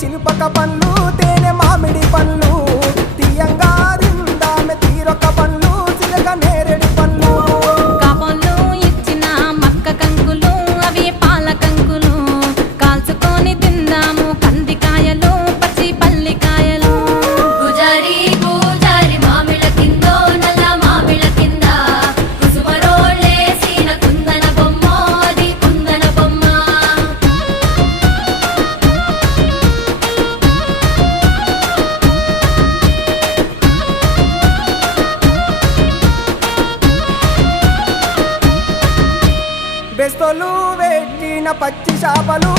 శిల్పక పండ్లు తేనె మామిడి పండ్లు తీయంగా తిందామె తీరొక పండ్లు చిలక నేరేడి పండ్లు కాబోళ్ళు ఇచ్చిన మక్క కంకులు అవి పాల కంకులు కాల్చుకొని తిందాము కందికాయలు పచ్చి పల్లికాయలు గుజారి గుజారి మామిళ్ళ కిందో నల్ల మామిళ్ళ కింద కుసుమరోళ్ళేసిన కుందన బొమ్మ అది కుందన బొమ్మ బెస్తలు పెట్టిన పచ్చి చేపలు